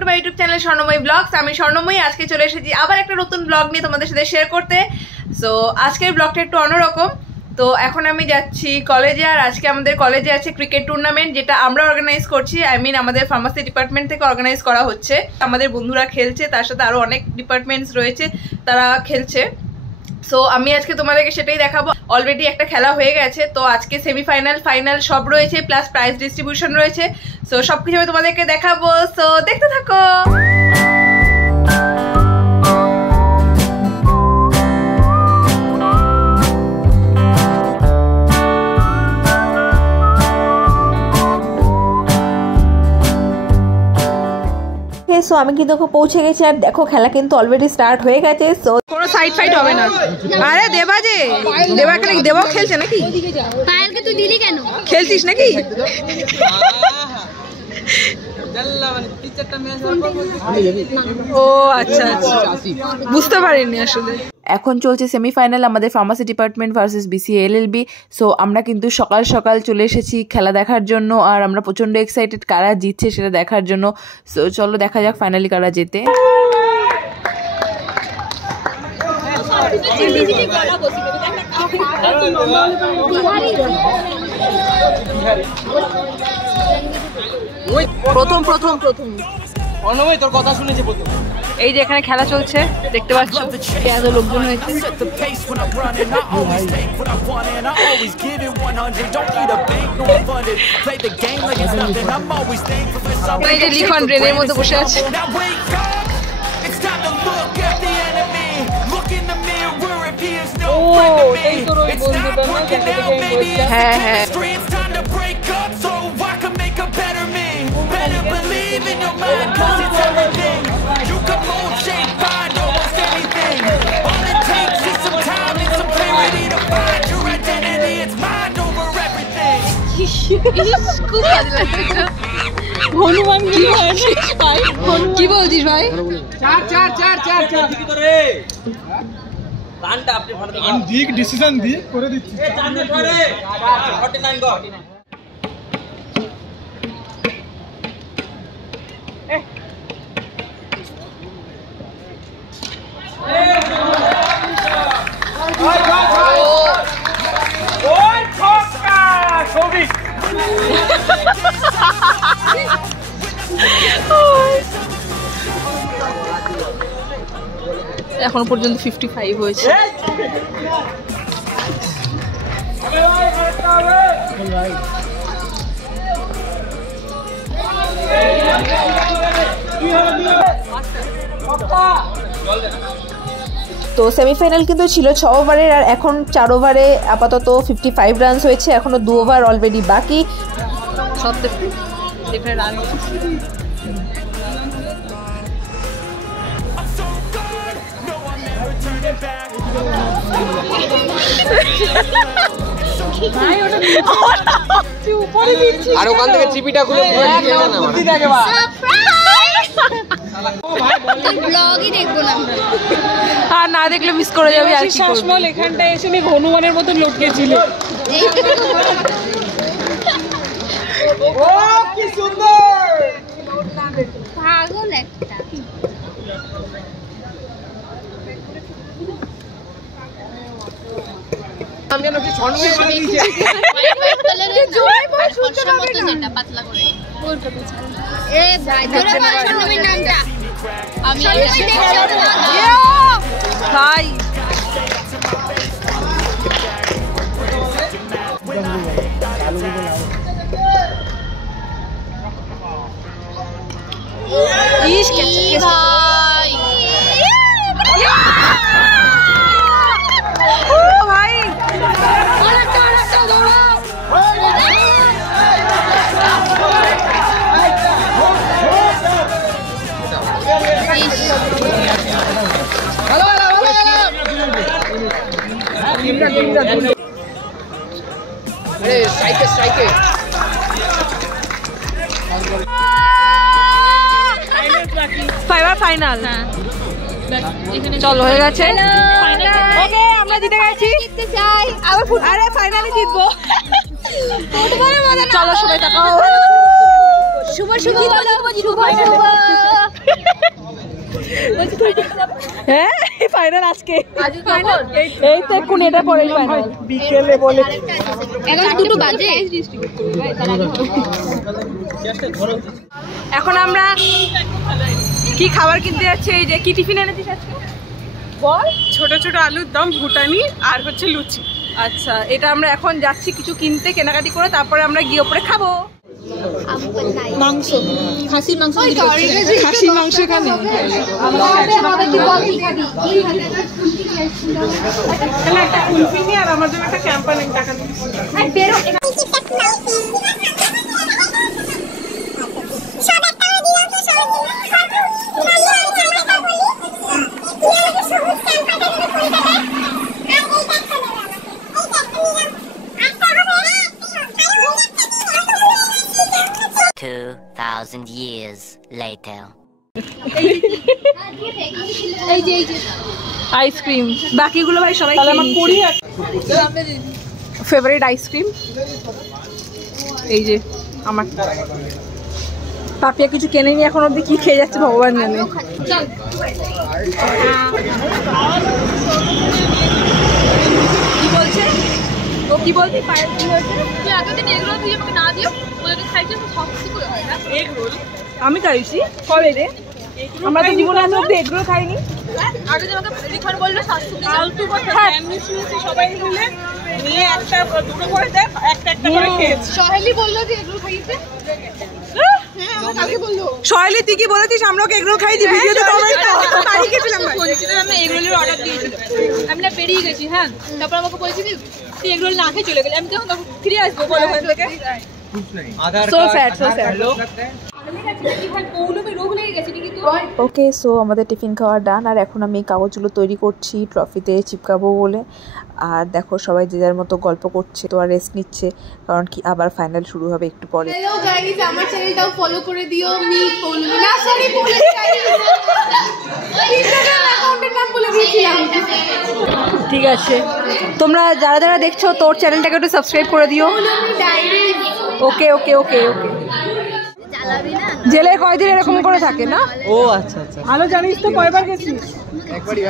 Two my YouTube channel Swarnamoyee vlogs. আমি স্বর্ণময়ী, আজকে চলে এসেছি আবার একটা নতুন ব্লগ নিয়ে তোমাদের সাথে শেয়ার করতে। সো আজকের ব্লগটা একটু অন্যরকম। তো এখন আমি যাচ্ছি কলেজে, আর আজকে আমাদের কলেজে আছে ক্রিকেট টুর্নামেন্ট, যেটা আমরা অর্গানাইজ করছি। আমাদের ফার্মাসি ডিপার্টমেন্ট থেকে অর্গানাইজ করা হচ্ছে। আমাদের বন্ধুরা খেলছে, তার সাথে আরো অনেক ডিপার্টমেন্টস রয়েছে, তারা খেলছে। সো আমি আজকে তোমাদেরকে সেটাই দেখাবো। অলরেডি একটা খেলা হয়ে গেছে, তো আজকে সেমিফাইনাল, ফাইনাল সব রয়েছে, প্লাস প্রাইজ ডিস্ট্রিবিউশন রয়েছে। সো সবকিছু আমি তোমাদেরকে দেখাবো, সো দেখতে থাকো। সো আমি কিন্তু পৌঁছে গেছি, আর দেখো খেলা কিন্তু অলরেডি স্টার্ট হয়ে গেছে। সো কোনো সাইড ফাইট হবে না। আরে দেবা দেবাও খেলছে নাকি? পায়েলকে তুই দিলি কেন? খেলছিস নাকি? ও আচ্ছা আচ্ছা, বুঝতে পারিনি আসলে। এখন চলছে সেমিফাইনাল, আমাদের pharmacy department versus BCLLB। So আমরা কিন্তু সকাল সকাল চলে এসেছি খেলা দেখার জন্য, আর আমরা প্রচন্ড এক্সাইটেড কারা জিতছে সেটা দেখার জন্য। সো চলো দেখা যাক ফাইনালি কারা জেতে। প্রথম তোর কথা শুনেছি প্রথম। এই যে এখানে খেলা চলছে, দেখতে পাচ্ছ এত লোকজন হয়েছে। এই যে লিখন ট্রেনের মধ্যে বসে আছে। হ্যাঁ হ্যাঁ, হনুমান কি বলছিস ভাই? ডিসিশন দিয়ে করে দিচ্ছি। এখনো পর্যন্ত 55 হয়েছে। তো সেমিফাইনাল কিন্তু ছিল 6 ওভারের, আর এখন 4 ওভারে আপাতত 55 রানস হয়েছে। এখনো 2 ওভার অলরেডি বাকি। আর ওখান থেকে চিপিটা খুলে ব্লগই দেখবো না, আর না দেখলে মিস করে যাবি। আর শ্বাসমল এখানটায় এসে আমি হনুমানের মতো লটকেছিল। কি সুন্দর পাগল একটা। আমি যেন কি স্বর্ণময়ী বলে দিয়েছি। পাতলা করে এ ভাই ধরে বল স্বর্ণময়ীর নামটা। আমি ভাই ভাই ফাইনাল। চলো হয়ে গেছে, ওকে আমরা জিতে গেছি। আরে ফাইনালি জিতবো। চলো সবাই তাকাও। শুভ শুভ শুভ শুভ হ্যাঁ ফাইনাল আজকে এই তো এখন এটা পরে ফাইনাল বিকেলে বলে এখন 2টো বাজে। এখন আমরা কি খাবার কিনতে যাচ্ছি? এই যে কি টিফিন এনেছিস আজকে বল? ছোট ছোট আলুর দম, ভুটানি আর হচ্ছে লুচি। আচ্ছা, এটা আমরা এখন যাচ্ছি কিছু কিনতে, কেনাকাটি করে তারপরে আমরা গিয়ে ওপরে খাবো মাংস, খাসির মাংস। খাসির মাংস এখানে। একটা কুলফি নিয়ে আর আমার জন্য একটা ক্যাম্পানিং টাকা দিস। 2,000 years later. আইসক্রিম বাকিগুলো ভাই সবাই তাহলে আমার 20 ফেভারিট আইসক্রিম। এই যে আমার পাপিয়া কিছু কেনেনি এখন অব্দি, কি খেয়ে যাচ্ছে ভগবান জানে। কি বলছে ও? কি বলছি পায়েল কি হয়েছে? আমি খাইছি কবে রে? আমরা তো জীবনে আজ অব্দি এগুলো খাইনি। সবাই মিলে নিয়ে একটা দুটো করে দেয়, একটা একটা করে খেয়েছি। সহেলি বললো যে এগুলো খাইতে। সহেলি তুই কি বলেছিস আমরা ওকে এগুলো খাই দিই? ভিডিওতে বাড়ি গেছিলাম আমি এগরোলের অর্ডার দিয়েছিলাম, আমি না বেরিয়ে গেছি। হ্যাঁ, তারপর আমাকে বলেছি তুই এগরোল না খেয়ে চলে গেলি। আমি তখন ফিরে আসবো বলে ওখান থেকে। So sad, so sad. Okay, so আমাদের টিফিন খাওয়া ডান। আর এখন আমি কাগজগুলো তৈরি করছি ট্রফিতে চিপকাবো বলে। আর দেখো সবাই যে যার মতো গল্প করছে, তো আর রেস্ট নিচ্ছে, কারণ কি আবার ফাইনাল শুরু হবে একটু পরে। হ্যালো গাইস, আমার চ্যানেলটাও ফলো করে দিও। মি পৌলমি না, সরি পৌলমি ইনস্টাগ্রাম অ্যাকাউন্টের নাম বলে দিয়েছিলাম। ঠিক আছে, তোমরা যারা যারা দেখছো তোর চ্যানেলটাকে একটু সাবস্ক্রাইব করে দিও। ওকে ওকে ওকে ওকে। জেলে কয়দিন এরকম করে থাকে না? ও আচ্ছা আচ্ছা, ভালো জানিস তো কয়বার গেছিস? একবারই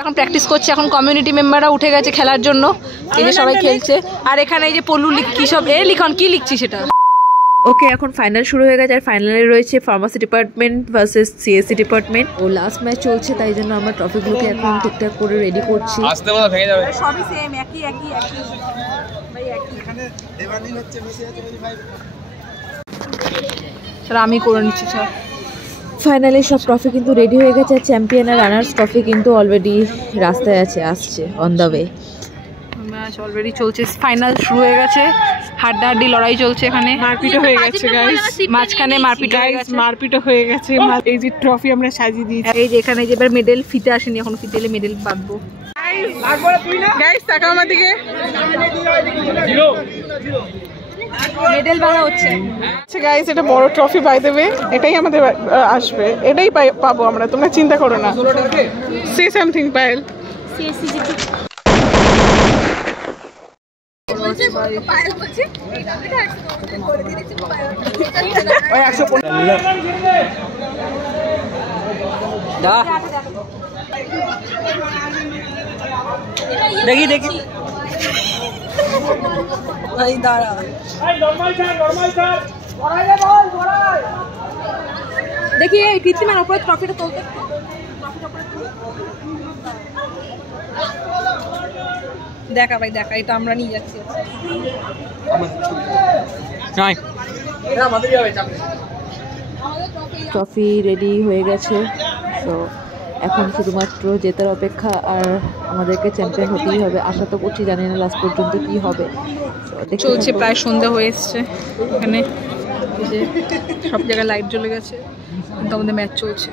এখন প্র্যাকটিস করছে, এখন কমিউনিটি মেম্বাররা উঠে গেছে খেলার জন্য। এই যে সবাই খেলছে। আর এখানে এই যে পল্লু কি সব লিখন কি লিখছি সেটা। ওকে, এখন ফাইনাল শুরু হয়ে গেছে। আর ফাইনালে রয়েছে pharmacy department versus CSC department. ও লাস্ট ম্যাচ চলছে, তাই জন্য আমরা ট্রফিগুলোকে এখন ঠিকঠাক করে রেডি করছি। আসতে বলা ভেঙে যাবে। সবই সেম, একই একই একই ভাই একই। এখানে দেবানি হচ্ছে মেসি আছে ভাই। চল আমি করে নিচ্ছি। চল ফাইনালি সব ট্রফি কিন্তু রেডি হয়ে গেছে। চ্যাম্পিয়ন আর রানার্স ট্রফি কিন্তু অলরেডি রাস্তায় আসছে on the way. Match already চলছে, ফাইনাল শুরু হয়ে গেছে। হাড্ডাহাড্ডি লড়াই চলছে এখানে। মারপিটও হয়ে গেছে গাইস, মাঝখানে মারপিট হয়ে গেছে। মারপিটও হয়ে গেছে। এই যে ট্রফি আমরা সাজিয়ে দিয়েছি। এই যে এখানে যে এবার মেডেল ফিতে আসেনি, এখন ফিতে এলে মেডেল বাঁধবো। গাইস তাকাও আমার দিকে। মেডেল বাঁধা হচ্ছে। আচ্ছা গাইস, এটা বড় ট্রফি বাই দ্য ওয়ে, এটাই আমাদের আসবে, এটাই পাবো আমরা, তোমরা চিন্তা করো না। Say something Payel. দেখি দেখি দাঁড়া দেখি এই কৃত্রিমান উপরে ট্রফিটা তুলতে। দেখা ভাই দেখা, এটা আমরা নিয়ে যাচ্ছি। ট্রফি রেডি হয়ে গেছে, তো এখন শুধুমাত্র জেতার অপেক্ষা। আর আমাদেরকে চ্যাম্পিয়ন হতেই হবে। আশা তো করছি, জানি না লাস্ট পর্যন্ত কি হবে। চলছে, প্রায় সন্ধ্যা হয়ে এসছে। এখানে এই যে সব জায়গায় লাইট জ্বলে গেছে, কিন্তু আমাদের ম্যাচ চলছে।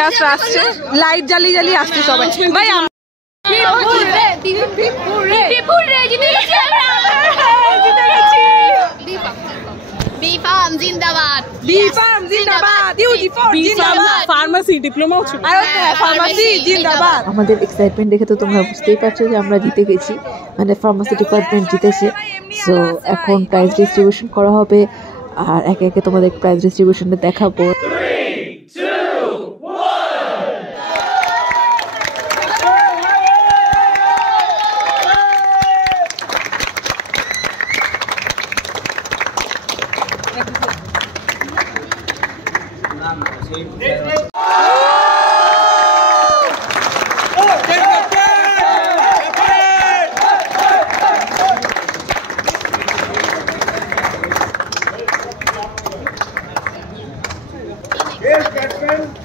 জাস্ট আসছে, লাইট জ্বালিয়ে জ্বালিয়ে আসছে সবাই। ভাই ফার্মাসি ডিপ্লোমাও ছিল। আমাদের এক্সাইটমেন্ট দেখে তো তোমরা বুঝতেই পারছো যে আমরা জিতে গেছি, মানে ফার্মাসি ডিপার্টমেন্ট জিতেছে। সো এখন প্রাইজ ডিস্ট্রিবিউশন করা হবে আর একে একে তোমাদের প্রাইজ ডিস্ট্রিবিউশনটা দেখাবো।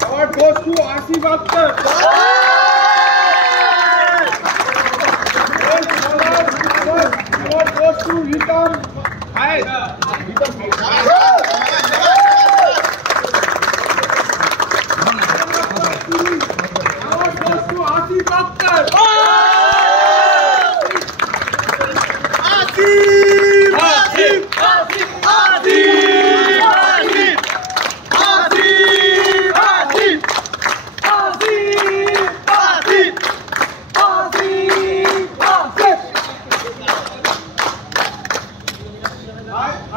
Award goes to Asif Akhtar. Award goes to Vitam Hai. Award goes to Asif Akhtar. Asif! Asif! Asif!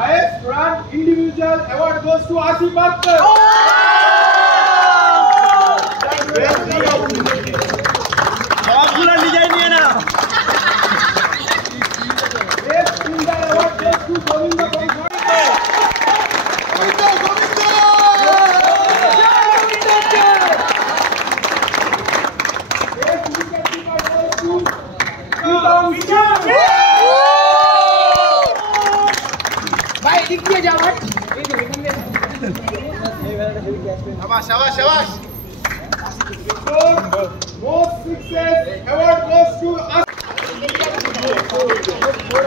Highest run individual award goes to Asif Akhtar. Best fielder award goes to Govinda Govinda. Shabash, shabash. Most success award goes to us.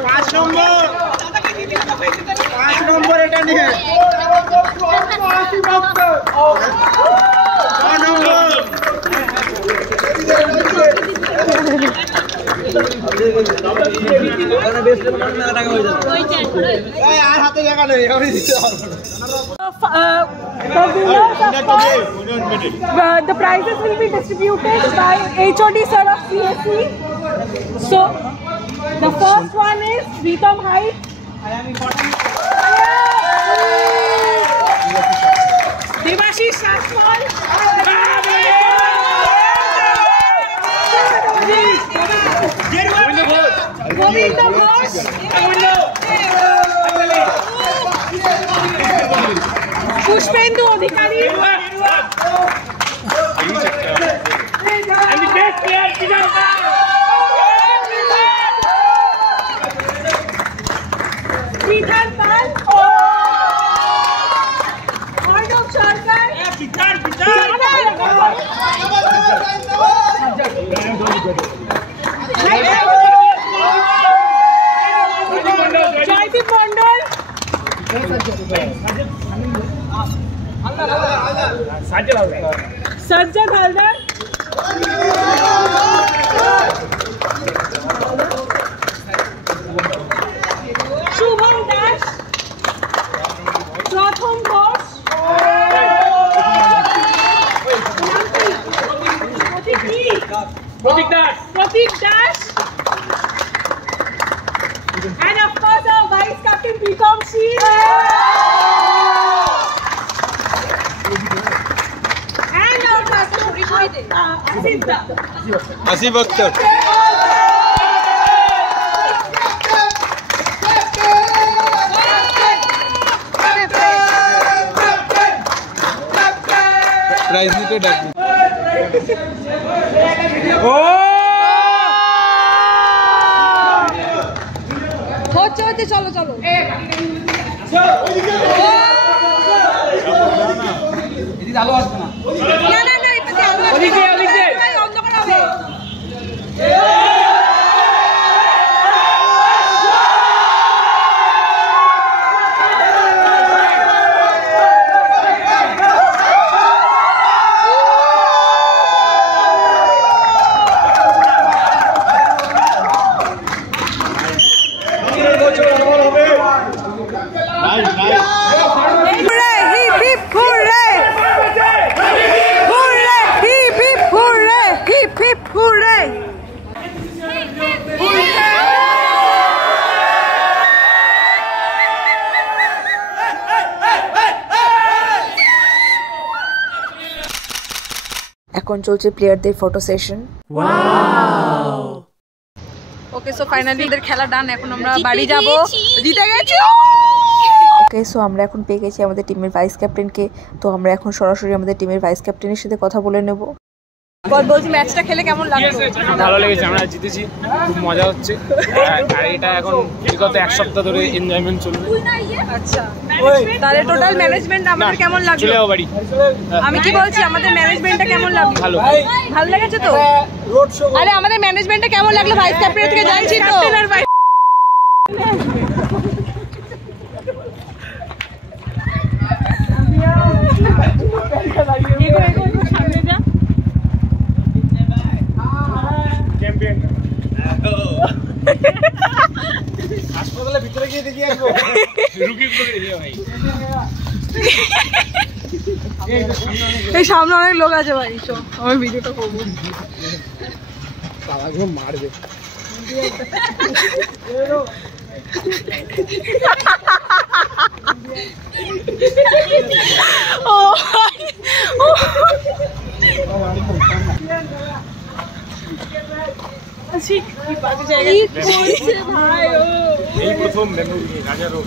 5 number এটা নিয়ে award goes to Asif Akhtar. 6 number আর হাতে জায়গা নেই, আমি দিতে পারবো না। The prizes will be distributed by HOD sir of CSE. So the first one is Vitam Hai. Devashish Shashwal. Govinda Ghosh. Pushpendu Adhikari. Prithan Pal. Arnav Sarkar. Joydeep Mondal. Sajjad Haldar. Shubham Dash. Pratham Ghosh. Pratik Dash. And of course our Vice Captain Pritam Singh. And our Captain Asif Akhtar. Prize নিতে ডাকবো। হচ্ছে চলো চলো এদিকে আলো আসবে না। না না না এটা আলো ওদিকে অন্ধকার হবে। এখন চলছে প্লেয়ারদের photo session. Okay so finally আমাদের খেলা ডান, এখন আমরা বাড়ি যাব। জিতে গেছি। ওকে সো আমরা এখন পেয়ে গেছি আমাদের টিমের ভাইস ক্যাপ্টেনকে, তো আমরা এখন সরাসরি আমাদের টিমের ভাইস ক্যাপ্টেনের সাথে কথা বলে নেব। বলছি ম্যাচটা খেলে কেমন লাগলো? ভালো লেগেছে, আমরা জিতেছি, খুব মজা হচ্ছে। আর এটা এখন বিগত এক সপ্তাহ ধরে এনজয়মেন্ট চলবে। আচ্ছা তাহলে টোটাল ম্যানেজমেন্ট আমাদের কেমন লাগলো? চলে যাও বাড়ি। আমি কি বলছি আমাদের ম্যানেজমেন্টটা কেমন লাগলো? ভালো ভালো লেগেছে তো? আরে আমাদের ম্যানেজমেন্টটা কেমন লাগলো ভাইস ক্যাপ্টেন থেকে জানছি তো। হাসপাতালের ভিতরে গিয়ে দেখি আসবো রুগীগুলো দেখি ভাই। এই সামনে অনেক লোক আছে ভাই, চল আমি ভিডিওটা করবো। তারাগুলো মারবে। এই প্রথম রাজারও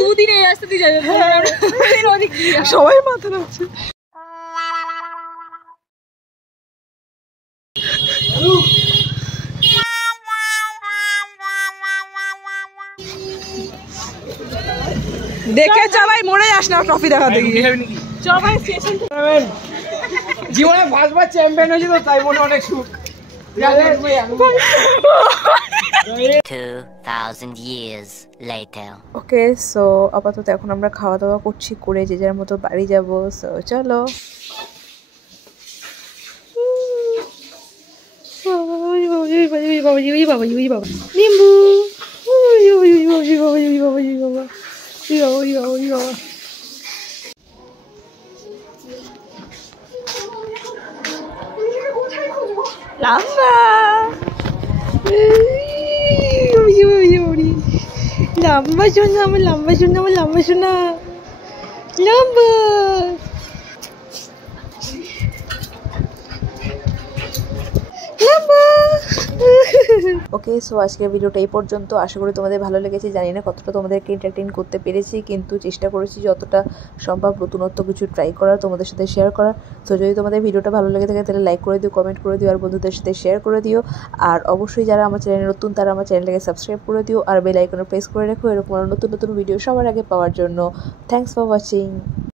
দুদিন এই রাস্তা দিয়ে যাবে, সবাই মাথা নাড়ছে। দেখে সবাই মরে যাস না ট্রফি দেখাতে গিয়ে। জীবনে ফার্স্টবার চ্যাম্পিয়ন হয়েছে তো তাই মনে অনেক সুখ। 2,000 years later. ওকে সো আপাতত এখন আমরা খাওয়া দাওয়া করছি, করে যে যার মতো বাড়ি যাব। সো চলো। লাম্বা লাম্বা শোনা, আমার লাম্বা শোনা, আমার লাম্বা শোনা, লাম্বা। ওকে সো আজকের ভিডিওটা এই পর্যন্ত। আশা করি তোমাদের ভালো লেগেছে। জানি না কতটা তোমাদেরকে এন্টারটেইন করতে পেরেছি, কিন্তু চেষ্টা করেছি যতটা সম্ভব নতুনত্ব কিছু ট্রাই করার, তোমাদের সাথে শেয়ার করার। তো যদি তোমাদের ভিডিওটা ভালো লেগে থাকে তাহলে লাইক করে দিও, কমেন্ট করে দিও, আর বন্ধুদের সাথে শেয়ার করে দিও। আর অবশ্যই যারা আমার চ্যানেলে নতুন তারা আমার চ্যানেলটাকে সাবস্ক্রাইব করে দিও, আর বেল আইকনে প্রেস করে রেখো এরকম নতুন নতুন ভিডিও সবার আগে পাওয়ার জন্য। Thanks for watching.